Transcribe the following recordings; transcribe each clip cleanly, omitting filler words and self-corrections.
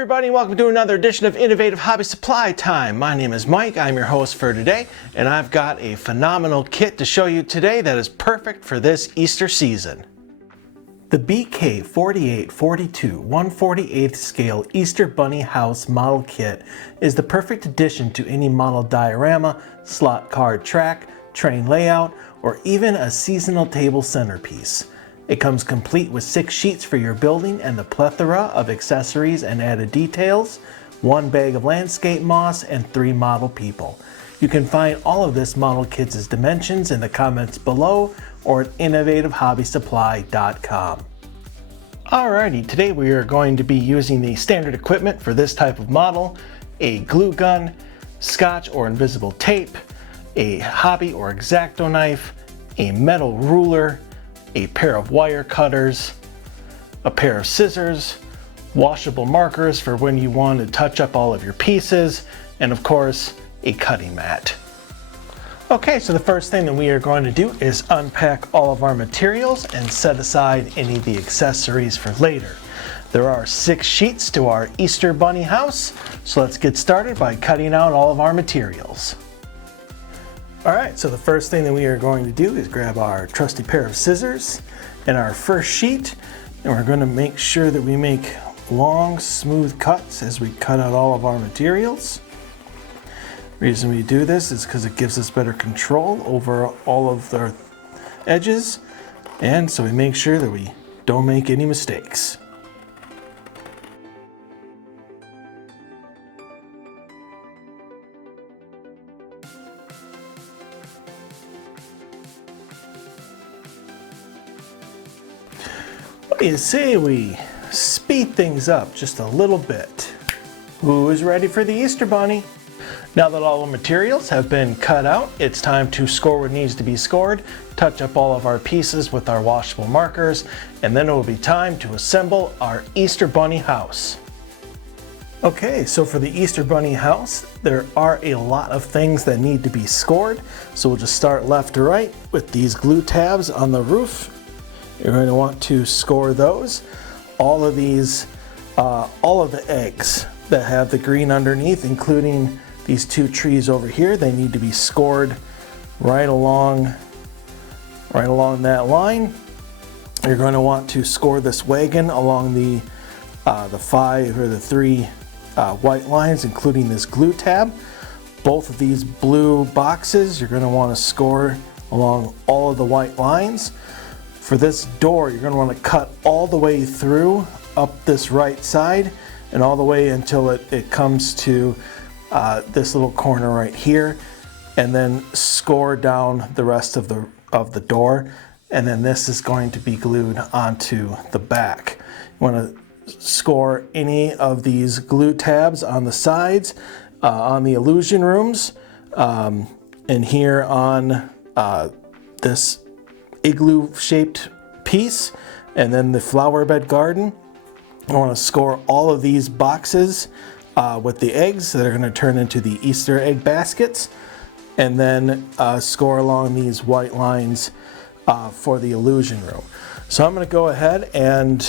everybody, welcome to another edition of Innovative Hobby Supply Time. My name is Mike, I'm your host for today, and I've got a phenomenal kit to show you today that is perfect for this Easter season. The BK4842 1/48 scale Easter Bunny House model kit is the perfect addition to any model diorama, slot card track, train layout, or even a seasonal table centerpiece. It comes complete with 6 sheets for your building and a plethora of accessories and added details, 1 bag of landscape moss, and 3 model people. You can find all of this model kit's dimensions in the comments below or at innovativehobbysupply.com. Alrighty, today we are going to be using the standard equipment for this type of model: a glue gun, scotch or invisible tape, a hobby or X-Acto knife, a metal ruler, a pair of wire cutters, a pair of scissors, washable markers for when you want to touch up all of your pieces, and of course, a cutting mat. Okay, so the first thing that we are going to do is unpack all of our materials and set aside any of the accessories for later. There are 6 sheets to our Easter Bunny house, so let's get started by cutting out all of our materials. Alright, so the first thing that we are going to do is grab our trusty pair of scissors and our first sheet, and we're going to make sure that we make long, smooth cuts as we cut out all of our materials. The reason we do this is because it gives us better control over all of the edges, and so we make sure that we don't make any mistakes. What do you say we speed things up just a little bit? Who is ready for the Easter Bunny? Now that all the materials have been cut out, it's time to score what needs to be scored, touch up all of our pieces with our washable markers, and then it will be time to assemble our Easter Bunny house. Okay, so for the Easter Bunny house, there are a lot of things that need to be scored. So we'll just start left to right with these glue tabs on the roof. You're going to want to score those. All of these, all of the eggs that have the green underneath, including these 2 trees over here, they need to be scored right along that line. You're going to want to score this wagon along the 5 or the 3 white lines, including this glue tab. Both of these blue boxes, you're going to want to score along all of the white lines. For this door, you're going to want to cut all the way through up this right side and all the way until it comes to this little corner right here, and then score down the rest of the door, and then this is going to be glued onto the back. You want to score any of these glue tabs on the sides, on the illusion rooms, and here on this igloo shaped piece, and then the flower bed garden. I want to score all of these boxes with the eggs that are going to turn into the Easter egg baskets, and then score along these white lines for the illusion room. So I'm going to go ahead and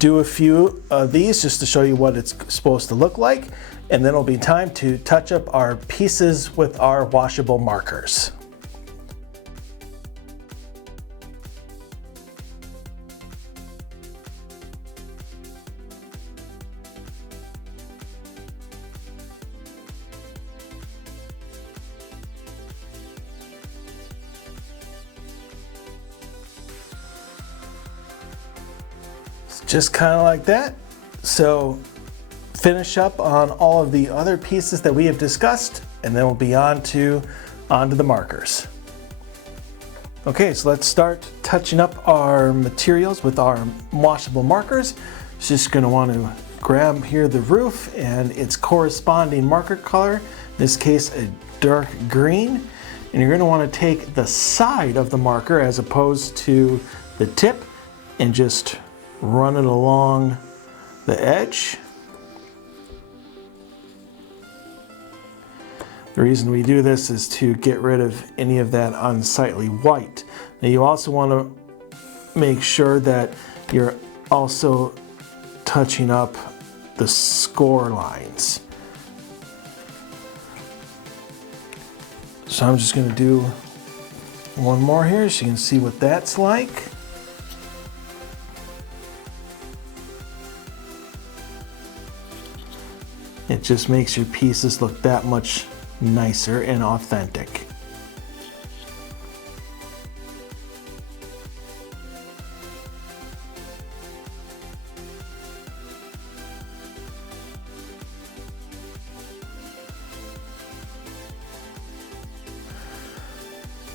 do a few of these just to show you what it's supposed to look like, and then it'll be time to touch up our pieces with our washable markers. Just kind of like that. So finish up on all of the other pieces that we have discussed, and then we'll be onto the markers. Okay, so let's start touching up our materials with our washable markers. Just going to want to grab here the roof and its corresponding marker color, in this case a dark green, and you're going to want to take the side of the marker as opposed to the tip and just run it along the edge. The reason we do this is to get rid of any of that unsightly white. Now you also want to make sure that you're also touching up the score lines. So I'm just going to do one more here so you can see what that's like. It just makes your pieces look that much nicer and authentic.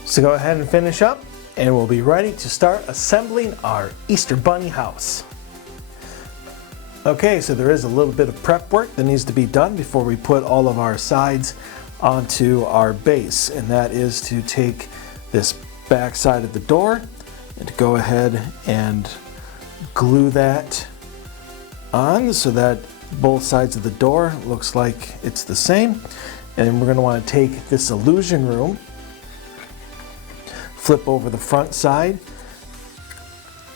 So go ahead and finish up and we'll be ready to start assembling our Easter Bunny house. Okay, so there is a little bit of prep work that needs to be done before we put all of our sides onto our base, and that is to take this back side of the door and to go ahead and glue that on so that both sides of the door looks like it's the same. And we're going to want to take this illusion room, flip over the front side,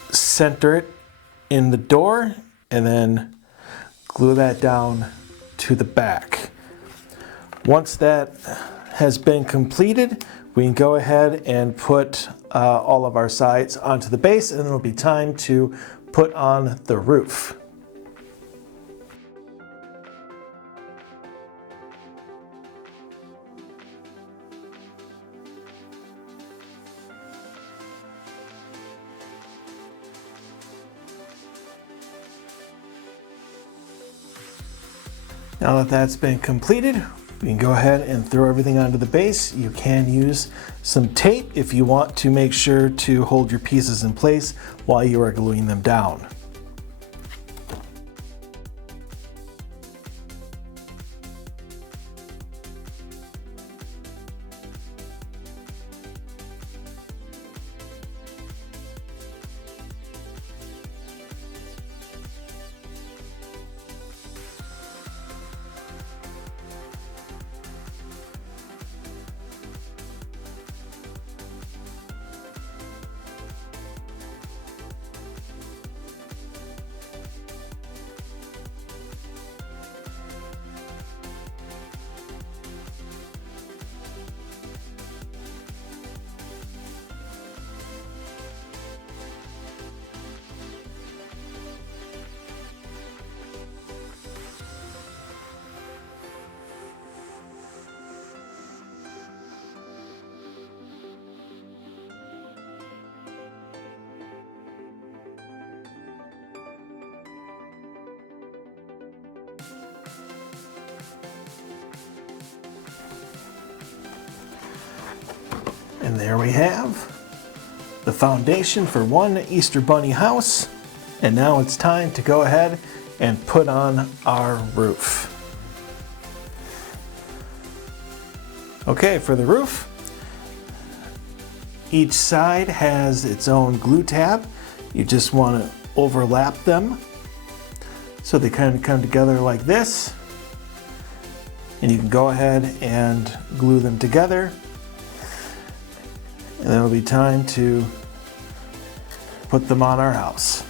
center it in the door, and then glue that down to the back. Once that has been completed, we can go ahead and put all of our sides onto the base, and it'll be time to put on the roof. Now that that's been completed, we can go ahead and throw everything onto the base. You can use some tape if you want to make sure to hold your pieces in place while you are gluing them down. And there we have the foundation for one Easter Bunny house. And now it's time to go ahead and put on our roof. Okay, for the roof, each side has its own glue tab. You just want to overlap them so they kind of come together like this. And you can go ahead and glue them together. And then it'll be time to put them on our house.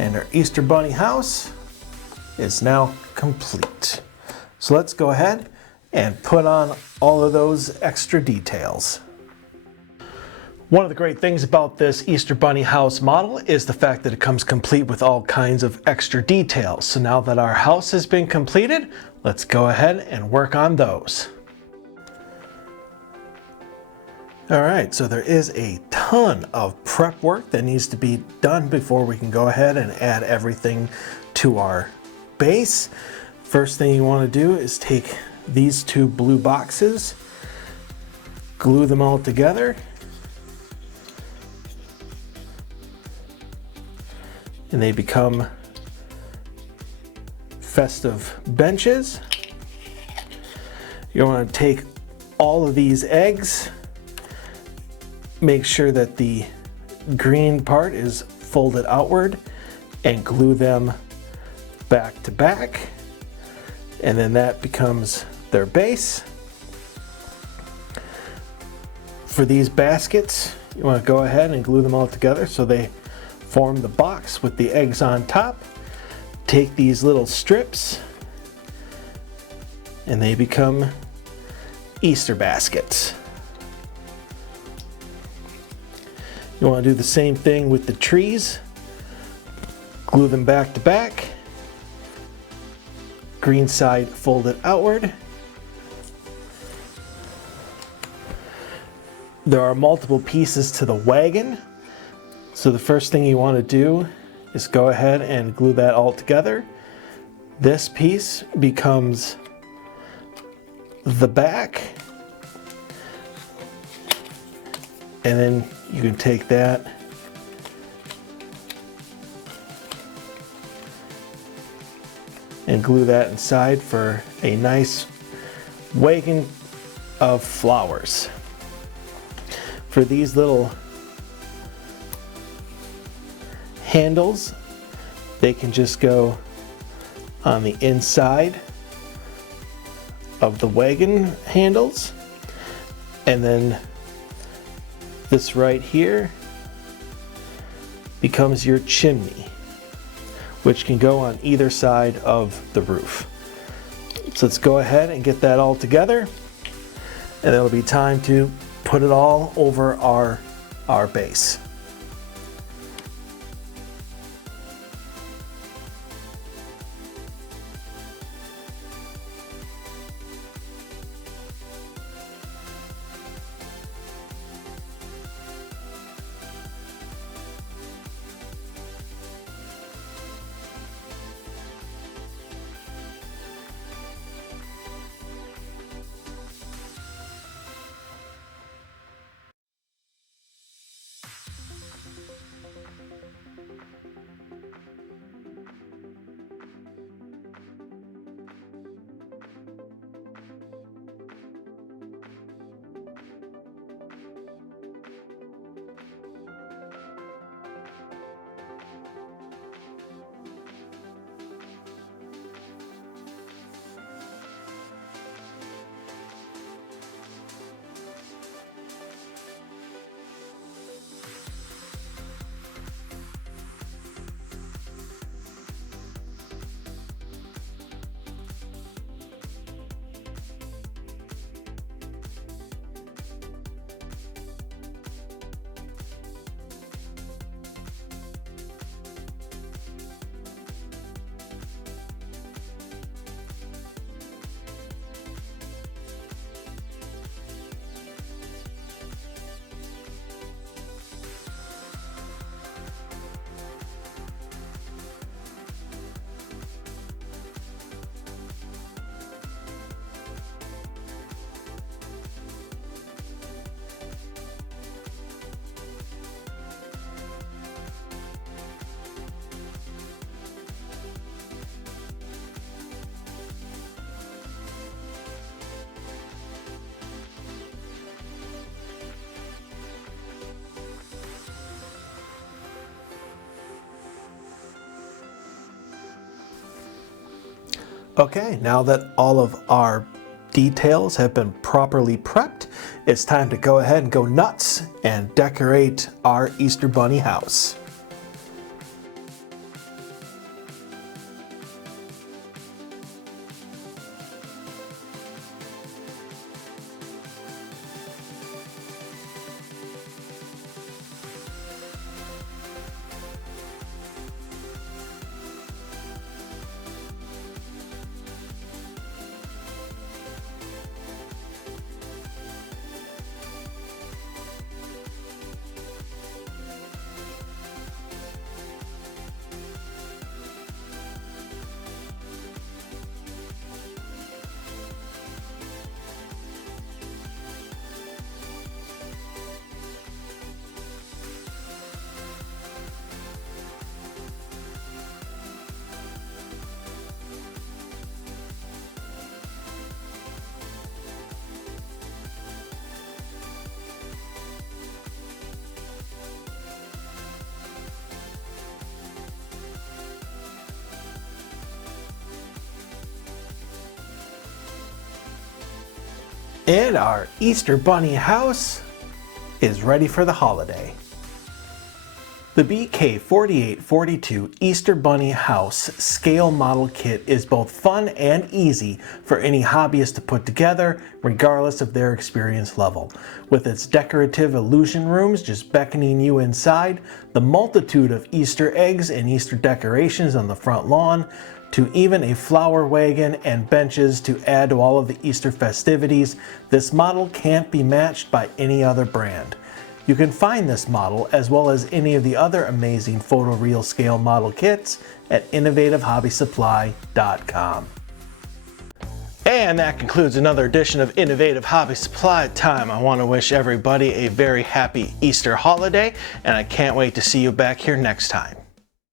And our Easter Bunny house is now complete. So let's go ahead and put on all of those extra details. One of the great things about this Easter Bunny house model is the fact that it comes complete with all kinds of extra details. So now that our house has been completed, let's go ahead and work on those. All right, so there is a ton of prep work that needs to be done before we can go ahead and add everything to our base. First thing you want to do is take these two blue boxes, glue them all together, and they become festive benches. You want to take all of these eggs, make sure that the green part is folded outward, and glue them back to back, and then that becomes their base. For these baskets, you want to go ahead and glue them all together so they form the box with the eggs on top. Take these little strips and they become Easter baskets. You want to do the same thing with the trees. Glue them back to back. Green side folded outward. There are multiple pieces to the wagon. So the first thing you want to do is go ahead and glue that all together. This piece becomes the back. And then you can take that and glue that inside for a nice wagon of flowers. For these little handles, they can just go on the inside of the wagon handles, and then this right here becomes your chimney, which can go on either side of the roof. So let's go ahead and get that all together, and it'll be time to put it all over our base. Okay, now that all of our details have been properly prepped, it's time to go ahead and go nuts and decorate our Easter Bunny house. And our Easter Bunny house is ready for the holiday. The BK4842 Easter Bunny House Scale Model Kit is both fun and easy for any hobbyist to put together, regardless of their experience level. With its decorative illusion rooms just beckoning you inside, the multitude of Easter eggs and Easter decorations on the front lawn, to even a flower wagon and benches to add to all of the Easter festivities, this model can't be matched by any other brand. You can find this model, as well as any of the other amazing photoreal scale model kits, at innovativehobbysupply.com. And that concludes another edition of Innovative Hobby Supply Time. I want to wish everybody a very happy Easter holiday, and I can't wait to see you back here next time.